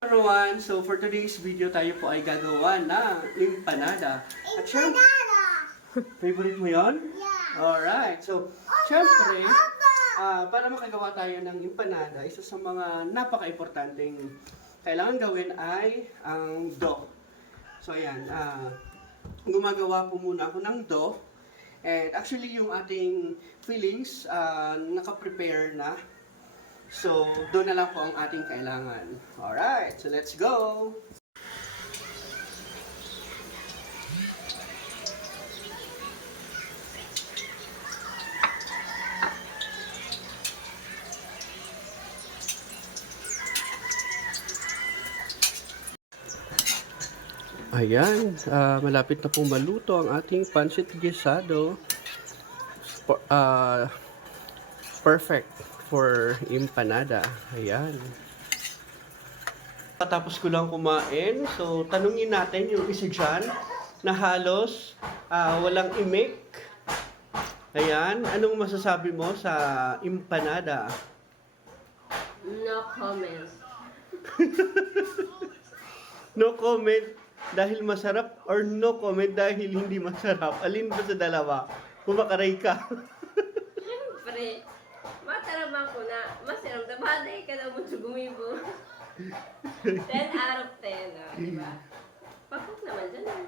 Everyone, so for today's video tayo po ay gagawa ng empanada. At syempre, favorite mo yun? Yeah. Alright, so syempre, para makagawa tayo ng empanada, isa sa mga napaka-importanteng kailangan gawin ay ang dough. So ayan, gumagawa po muna ako ng dough. And actually yung ating fillings, naka-prepare na. So, doon na lang po ang ating kailangan. Alright, so let's go! Ayan, malapit na pong maluto ang ating pancit guisado. Perfect for empanada. Ayan. Patapos ko lang kumain, so tanungin natin yung isa dyan na halos walang imik. Ayan, anong masasabi mo sa empanada? No comments. No comment dahil masarap or no comment dahil hindi masarap? Alin ba sa dalawa? Kumakaray ka. Siyempre, mataraman ko na masarap na baday ka na mo gumibo. 10 out of 10, diba? Pakok naman dyan.